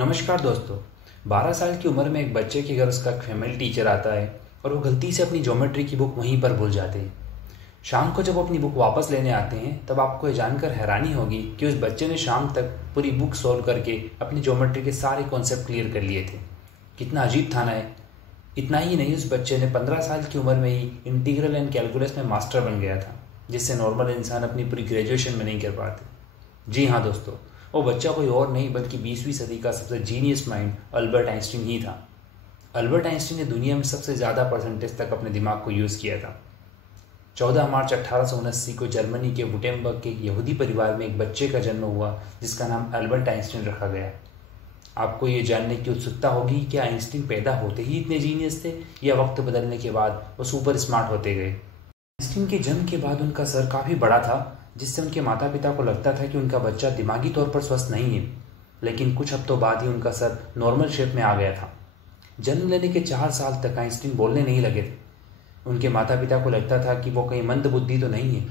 नमस्कार दोस्तों। 12 साल की उम्र में एक बच्चे के घर उसका फैमिली टीचर आता है और वो गलती से अपनी ज्योमेट्री की बुक वहीं पर भूल जाते हैं। शाम को जब वो अपनी बुक वापस लेने आते हैं तब आपको ये जानकर हैरानी होगी कि उस बच्चे ने शाम तक पूरी बुक सॉल्व करके अपनी ज्योमेट्री के सारे कॉन्सेप्ट क्लियर कर लिए थे। कितना अजीब था ना है। इतना ही नहीं, उस बच्चे ने 15 साल की उम्र में ही इंटीग्रल एंड कैलकुलस में मास्टर बन गया था, जिससे नॉर्मल इंसान अपनी पूरी ग्रेजुएशन में नहीं कर पाते। जी हाँ दोस्तों, वो बच्चा कोई और नहीं बल्कि 20वीं सदी का सबसे जीनियस माइंड अल्बर्ट आइंस्टीन ही था। अल्बर्ट आइंस्टीन ने दुनिया में सबसे ज़्यादा परसेंटेज तक अपने दिमाग को यूज़ किया था। 14 मार्च 1879 को जर्मनी के वुटेनबर्ग के यहूदी परिवार में एक बच्चे का जन्म हुआ जिसका नाम अल्बर्ट आइंस्टीन रखा गया। आपको ये जानने की उत्सुकता होगी कि आइंस्टीन पैदा होते ही इतने जीनियस थे या वक्त बदलने के बाद वो सुपर स्मार्ट होते गए। आइंस्टीन के जन्म के बाद उनका सर काफ़ी बड़ा था, जिससे उनके माता पिता को लगता था कि उनका बच्चा दिमागी तौर पर स्वस्थ नहीं है। लेकिन कुछ हफ्तों बाद ही उनका सर नॉर्मल शेप में आ गया था। जन्म लेने के 4 साल तक आइंस्टीन बोलने नहीं लगे थे। उनके माता पिता को लगता था कि वो कहीं मंद बुद्धि तो नहीं है।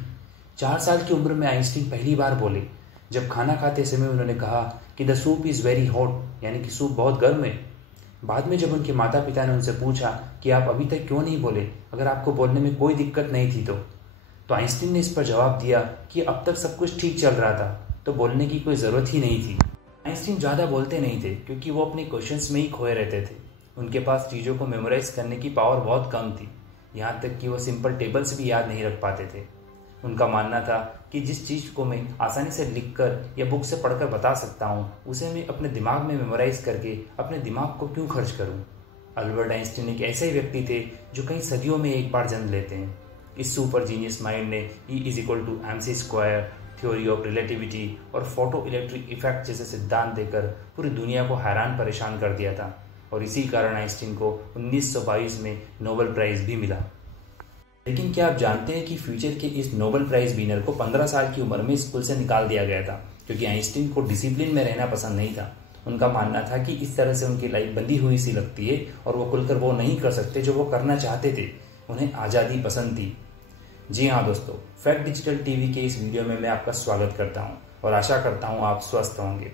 4 साल की उम्र में आइंस्टीन पहली बार बोले, जब खाना खाते समय उन्होंने कहा कि the soup is very hot, यानी कि सूप बहुत गर्म है। बाद में जब उनके माता पिता ने उनसे पूछा कि आप अभी तक क्यों नहीं बोले, अगर आपको बोलने में कोई दिक्कत नहीं थी तो आइंस्टीन ने इस पर जवाब दिया कि अब तक सब कुछ ठीक चल रहा था, तो बोलने की कोई ज़रूरत ही नहीं थी। आइंस्टीन ज़्यादा बोलते नहीं थे क्योंकि वो अपने क्वेश्चंस में ही खोए रहते थे। उनके पास चीज़ों को मेमोराइज करने की पावर बहुत कम थी, यहाँ तक कि वो सिंपल टेबल्स भी याद नहीं रख पाते थे। उनका मानना था कि जिस चीज़ को मैं आसानी से लिख कर या बुक से पढ़कर बता सकता हूँ, उसे मैं अपने दिमाग में मेमोराइज करके अपने दिमाग को क्यों खर्च करूँ। अल्बर्ट आइंस्टीन एक ऐसे व्यक्ति थे जो कई सदियों में एक बार जन्म लेते हैं। इस सुपर जीनियस माइंड ने E=mc², थ्योरी ऑफ रिलेटिविटी और फोटो इलेक्ट्रिक इफेक्ट जैसे सिद्धांत देकर पूरी दुनिया को हैरान परेशान कर दिया था, और इसी कारण आइंस्टीन को 1922 में नोबेल प्राइज़ भी मिला। लेकिन क्या आप जानते हैं कि फ्यूचर के इस नोबेल प्राइज़ विनर को 15 साल की उम्र में स्कूल से निकाल दिया गया था, क्योंकि आइंस्टीन को डिसिप्लिन में रहना पसंद नहीं था। उनका मानना था कि इस तरह से उनकी लाइफ बंधी हुई सी लगती है और वो खुलकर वो नहीं कर सकते जो वो करना चाहते थे। उन्हें आज़ादी पसंद थी। जी हाँ दोस्तों, फैक्ट डिजिटल टीवी के इस वीडियो में मैं आपका स्वागत करता हूँ और आशा करता हूँ आप स्वस्थ होंगे।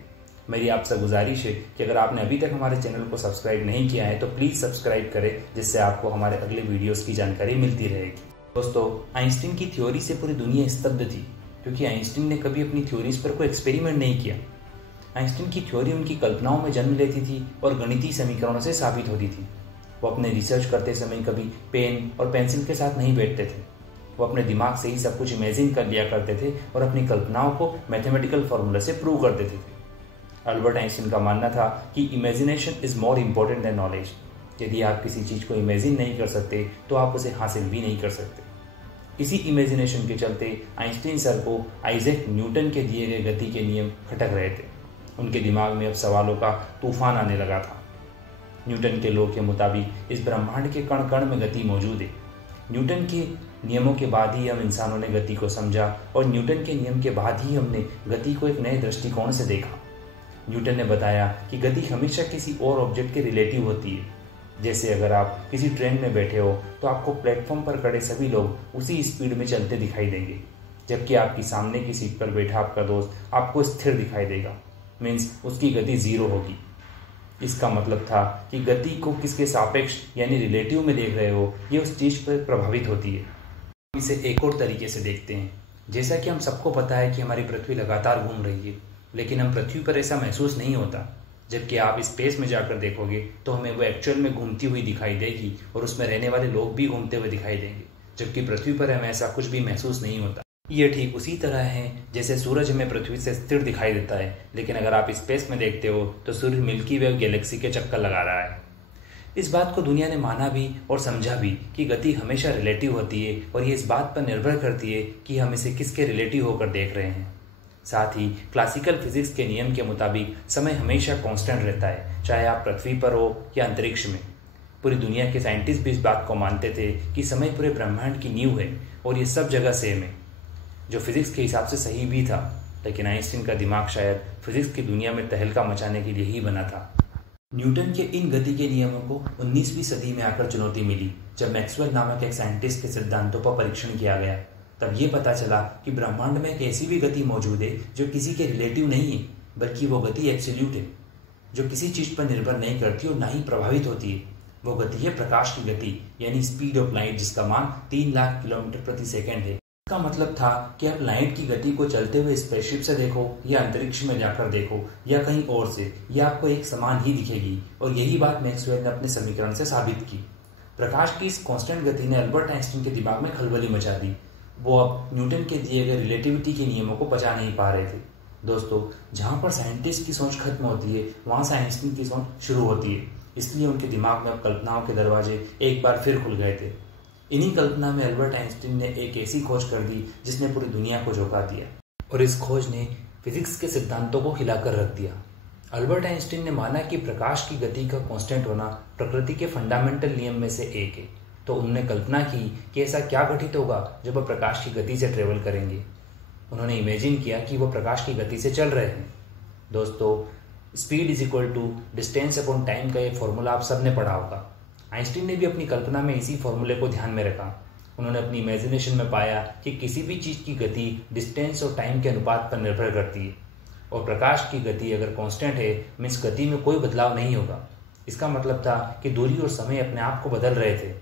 मेरी आपसे गुजारिश है कि अगर आपने अभी तक हमारे चैनल को सब्सक्राइब नहीं किया है तो प्लीज़ सब्सक्राइब करें, जिससे आपको हमारे अगले वीडियोस की जानकारी मिलती रहेगी। दोस्तों, आइंस्टीन की थ्योरी से पूरी दुनिया स्तब्ध थी, क्योंकि आइंस्टीन ने कभी अपनी थ्योरीज पर कोई एक्सपेरिमेंट नहीं किया। आइंस्टीन की थ्योरी उनकी कल्पनाओं में जन्म लेती थी और गणितीय समीकरणों से साबित होती थी। वो अपने रिसर्च करते समय कभी पेन और पेंसिल के साथ नहीं बैठते थे। वो अपने दिमाग से ही सब कुछ इमेजिन कर लिया करते थे और अपनी कल्पनाओं को मैथमेटिकल फार्मूला से प्रूव कर देते थे। अल्बर्ट आइंस्टीन का मानना था कि imagination is more important then knowledge. यदि आप किसी चीज़ को इमेजिन नहीं कर सकते तो आप उसे हासिल भी नहीं कर सकते। इसी इमेजिनेशन के चलते आइंस्टीन सर को आइजैक न्यूटन के दिए गए गति के नियम खटक रहे थे। उनके दिमाग में अब सवालों का तूफान आने लगा था। न्यूटन के लॉ के मुताबिक इस ब्रह्मांड के कण कण में गति मौजूद है। न्यूटन के नियमों के बाद ही हम इंसानों ने गति को समझा, और न्यूटन के नियम के बाद ही हमने गति को एक नए दृष्टिकोण से देखा। न्यूटन ने बताया कि गति हमेशा किसी और ऑब्जेक्ट के रिलेटिव होती है। जैसे अगर आप किसी ट्रेन में बैठे हो तो आपको प्लेटफॉर्म पर खड़े सभी लोग उसी स्पीड में चलते दिखाई देंगे, जबकि आपकी सामने की सीट पर बैठा आपका दोस्त आपको स्थिर दिखाई देगा। मीन्स उसकी गति 0 होगी। इसका मतलब था कि गति को किसके सापेक्ष यानी रिलेटिव में देख रहे हो, ये उस चीज़ पर प्रभावित होती है। हम इसे एक और तरीके से देखते हैं। जैसा कि हम सबको पता है कि हमारी पृथ्वी लगातार घूम रही है, लेकिन हम पृथ्वी पर ऐसा महसूस नहीं होता। जबकि आप स्पेस में जाकर देखोगे तो हमें वो एक्चुअल में घूमती हुई दिखाई देगी और उसमें रहने वाले लोग भी घूमते हुए दिखाई देंगे, जबकि पृथ्वी पर हमें ऐसा कुछ भी महसूस नहीं होता। ये ठीक उसी तरह है जैसे सूरज हमें पृथ्वी से स्थिर दिखाई देता है, लेकिन अगर आप स्पेस में देखते हो तो सूर्य मिल्की वे गैलेक्सी के चक्कर लगा रहा है। इस बात को दुनिया ने माना भी और समझा भी कि गति हमेशा रिलेटिव होती है, और ये इस बात पर निर्भर करती है कि हम इसे किसके रिलेटिव होकर देख रहे हैं। साथ ही क्लासिकल फिजिक्स के नियम के मुताबिक समय हमेशा कांस्टेंट रहता है, चाहे आप पृथ्वी पर हो या अंतरिक्ष में। पूरी दुनिया के साइंटिस्ट भी इस बात को मानते थे कि समय पूरे ब्रह्मांड की नींव है और ये सब जगह सेम है, जो फिजिक्स के हिसाब से सही भी था। लेकिन आइंस्टीन का दिमाग शायद फिजिक्स की दुनिया में तहलका मचाने के लिए ही बना था। न्यूटन के इन गति के नियमों को 19वीं सदी में आकर चुनौती मिली, जब मैक्सवेल नामक एक साइंटिस्ट के सिद्धांतों पर परीक्षण किया गया। तब ये पता चला कि ब्रह्मांड में एक ऐसी भी गति मौजूद है जो किसी के रिलेटिव नहीं है, बल्कि वो गति एब्सोल्यूट है। जो किसी चीज़ पर निर्भर नहीं करती और ना ही प्रभावित होती है। वो गति है प्रकाश की गति, यानी स्पीड ऑफ लाइट, जिसका मान 3 लाख किलोमीटर प्रति सेकंड है। इसका मतलब था कि आप लाइट की गति को चलते हुए स्पेसशिप से देखो या अंतरिक्ष में जाकर देखो या कहीं और से, यह आपको एक समान ही दिखेगी। और यही बात मैक्सवेल ने अपने समीकरण से साबित की। प्रकाश की इस कांस्टेंट गति ने अल्बर्ट आइंस्टीन के दिमाग में खलबली मचा दी। वो अब न्यूटन के दिए गए रिलेटिविटी के नियमों को पचा नहीं पा रहे थे। दोस्तों, जहां पर साइंटिस्ट की सोच खत्म होती है वहां से आइंस्टीन की सोच शुरू होती है। इसलिए उनके दिमाग में अब कल्पनाओं के दरवाजे एक बार फिर खुल गए थे। इन्हीं कल्पना में अल्बर्ट आइंस्टीन ने एक ऐसी खोज कर दी जिसने पूरी दुनिया को झोंका दिया, और इस खोज ने फिजिक्स के सिद्धांतों को हिलाकर रख दिया। अल्बर्ट आइंस्टीन ने माना कि प्रकाश की गति का कांस्टेंट होना प्रकृति के फंडामेंटल नियम में से एक है। तो उन्होंने कल्पना की कि ऐसा क्या घटित होगा जब वह प्रकाश की गति से ट्रेवल करेंगे। उन्होंने इमेजिन किया कि वो प्रकाश की गति से चल रहे हैं। दोस्तों, speed is equal to distance upon time का ये फॉर्मूला आप सबने पढ़ा होगा। आइंस्टीन ने भी अपनी कल्पना में इसी फॉर्मूले को ध्यान में रखा। उन्होंने अपनी इमेजिनेशन में पाया कि किसी भी चीज़ की गति डिस्टेंस और टाइम के अनुपात पर निर्भर करती है, और प्रकाश की गति अगर कांस्टेंट है मीन्स गति में कोई बदलाव नहीं होगा। इसका मतलब था कि दूरी और समय अपने आप को बदल रहे थे।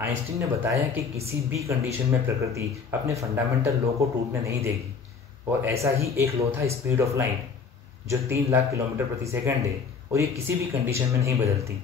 आइंस्टीन ने बताया कि किसी भी कंडीशन में प्रकृति अपने फंडामेंटल लॉ को टूटने नहीं देगी, और ऐसा ही एक लॉ था स्पीड ऑफ लाइट, जो 3 लाख किलोमीटर प्रति सेकंड है, और ये किसी भी कंडीशन में नहीं बदलती।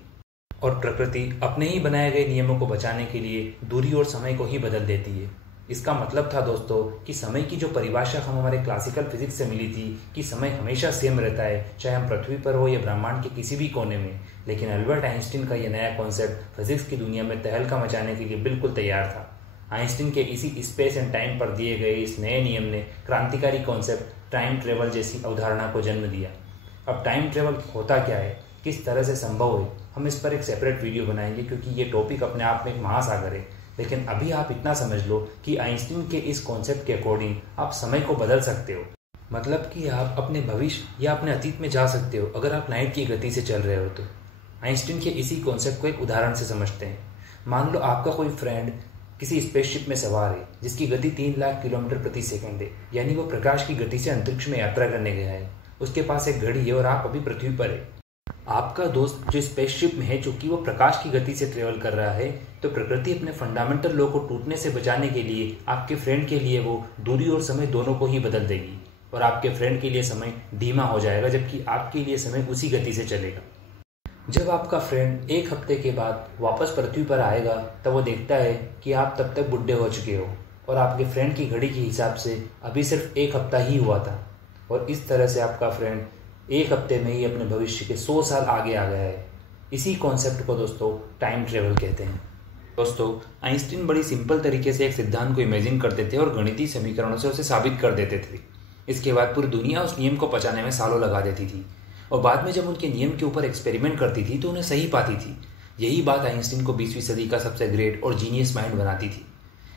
और प्रकृति अपने ही बनाए गए नियमों को बचाने के लिए दूरी और समय को ही बदल देती है। इसका मतलब था दोस्तों कि समय की जो परिभाषा हम हमारे क्लासिकल फिजिक्स से मिली थी कि समय हमेशा सेम रहता है, चाहे हम पृथ्वी पर हो या ब्रह्मांड के किसी भी कोने में, लेकिन अल्बर्ट आइंस्टीन का यह नया कॉन्सेप्ट फिजिक्स की दुनिया में तहलका मचाने के लिए बिल्कुल तैयार था। आइंस्टीन के इसी स्पेस एंड टाइम पर दिए गए इस नए नियम ने क्रांतिकारी कॉन्सेप्ट टाइम ट्रेवल जैसी अवधारणा को जन्म दिया। अब टाइम ट्रेवल होता क्या है, किस तरह से संभव है, हम इस पर एक सेपरेट वीडियो बनाएंगे, क्योंकि ये टॉपिक अपने आप में एक महासागर है। लेकिन अभी आप इतना समझ लो कि आइंस्टीन के इस कॉन्सेप्ट के अकॉर्डिंग आप समय को बदल सकते हो। मतलब कि आप अपने भविष्य या अपने अतीत में जा सकते हो अगर आप लाइट की गति से चल रहे हो तो। आइंस्टीन के इसी कॉन्सेप्ट को एक उदाहरण से समझते हैं। मान लो आपका कोई फ्रेंड किसी स्पेसशिप में सवार है जिसकी गति 3 लाख किलोमीटर प्रति सेकंड है, यानी वो प्रकाश की गति से अंतरिक्ष में यात्रा करने गया है। उसके पास एक घड़ी है और आप अभी पृथ्वी पर है। आपका दोस्त जो स्पेसशिप में है, चूंकि वो प्रकाश की गति से ट्रेवल कर रहा है, तो प्रकृति अपने फंडामेंटल लॉ को टूटने से बचाने के लिए आपके फ्रेंड के लिए वो दूरी और समय दोनों को ही बदल देगी, और आपके फ्रेंड के लिए समय धीमा हो जाएगा जबकि आपके लिए समय उसी गति से चलेगा। जब आपका फ्रेंड 1 हफ्ते के बाद वापस पृथ्वी पर आएगा तब वो देखता है कि आप तब तक बुढ़े हो चुके हो, और आपके फ्रेंड की घड़ी के हिसाब से अभी सिर्फ 1 हफ्ता ही हुआ था, और इस तरह से आपका फ्रेंड 1 हफ्ते में ही अपने भविष्य के 100 साल आगे आ गया है। इसी कॉन्सेप्ट को दोस्तों टाइम ट्रेवल कहते हैं। दोस्तों, आइंस्टीन बड़ी सिंपल तरीके से एक सिद्धांत को इमेजिन करते थे और गणितीय समीकरणों से उसे साबित कर देते थे। इसके बाद पूरी दुनिया उस नियम को पचाने में सालों लगा देती थी, और बाद में जब उनके नियम के ऊपर एक्सपेरिमेंट करती थी तो उन्हें सही पाती थी। यही बात आइंस्टीन को 20वीं सदी का सबसे ग्रेट और जीनियस माइंड बनाती थी।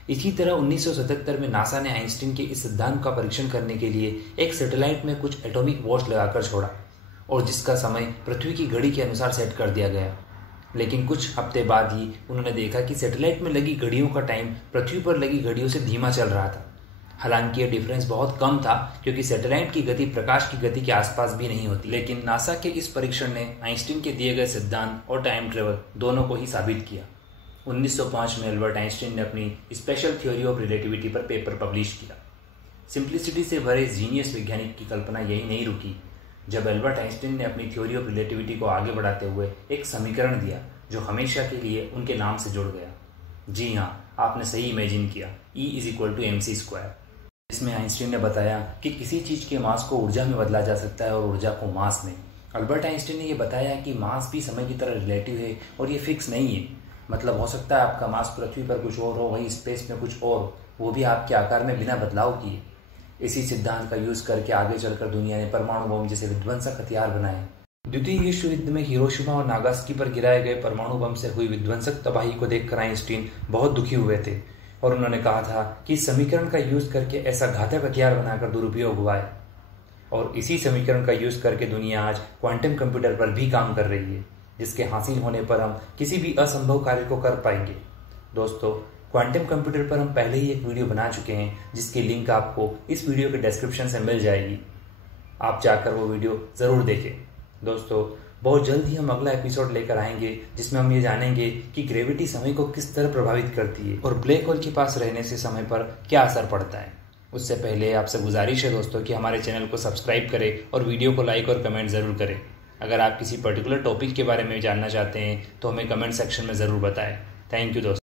इसी तरह 1977 में नासा ने आइंस्टीन के इस सिद्धांत का परीक्षण करने के लिए एक सैटेलाइट में कुछ एटॉमिक वॉच लगाकर छोड़ा, और जिसका समय पृथ्वी की घड़ी के अनुसार सेट कर दिया गया। लेकिन कुछ हफ्ते बाद ही उन्होंने देखा कि सैटेलाइट में लगी घड़ियों का टाइम पृथ्वी पर लगी घड़ियों से धीमा चल रहा था। हालांकि यह डिफरेंस बहुत कम था, क्योंकि सैटेलाइट की गति प्रकाश की गति के आसपास भी नहीं होती। लेकिन नासा के इस परीक्षण ने आइंस्टीन के दिए गए सिद्धांत और टाइम ट्रेवल दोनों को ही साबित किया। 1905 में अल्बर्ट आइंस्टीन ने अपनी स्पेशल थ्योरी ऑफ रिलेटिविटी पर पेपर पब्लिश किया। सिंप्लिसिटी से भरे जीनियस वैज्ञानिक की कल्पना यही नहीं रुकी जब अल्बर्ट आइंस्टीन ने अपनी थ्योरी ऑफ रिलेटिविटी को आगे बढ़ाते हुए एक समीकरण दिया जो हमेशा के लिए उनके नाम से जुड़ गया। जी हाँ, आपने सही इमेजिन किया, E = mc²। इसमें आइंस्टीन ने बताया कि किसी चीज़ के मास को ऊर्जा में बदला जा सकता है और ऊर्जा को मास में। अल्बर्ट आइंस्टीन ने यह बताया कि मास भी समय की तरह रिलेटिव है और ये फिक्स नहीं है। मतलब हो सकता है आपका मास पृथ्वी पर कुछ और हो, वही स्पेस में कुछ और, वो भी आपके आकार में बिना बदलाव किए। इसी सिद्धांत का यूज करके आगे चलकर दुनिया ने परमाणु बम जैसे विध्वंसक हथियार बनाए। द्वितीय विश्व युद्ध में हिरोशिमा और नागासाकी पर गिराए गए परमाणु बम से हुई विध्वंसक तबाही को देखकर आइंस्टीन बहुत दुखी हुए थे, और उन्होंने कहा था कि इस समीकरण का यूज करके ऐसा घातक हथियार बनाकर दुरुपयोग हुआ है। और इसी समीकरण का यूज करके दुनिया आज क्वांटम कंप्यूटर पर भी काम कर रही है, जिसके हासिल होने पर हम किसी भी असंभव कार्य को कर पाएंगे। दोस्तों, क्वांटम कंप्यूटर पर हम पहले ही एक वीडियो बना चुके हैं, जिसकी लिंक आपको इस वीडियो के डिस्क्रिप्शन से मिल जाएगी। आप जाकर वो वीडियो ज़रूर देखें। दोस्तों, बहुत जल्द ही हम अगला एपिसोड लेकर आएंगे जिसमें हम ये जानेंगे कि ग्रेविटी समय को किस तरह प्रभावित करती है और ब्लैक होल के पास रहने से समय पर क्या असर पड़ता है। उससे पहले आपसे गुजारिश है दोस्तों कि हमारे चैनल को सब्सक्राइब करें और वीडियो को लाइक और कमेंट ज़रूर करें। अगर आप किसी पर्टिकुलर टॉपिक के बारे में जानना चाहते हैं तो हमें कमेंट सेक्शन में ज़रूर बताएं। थैंक यू दोस्तों।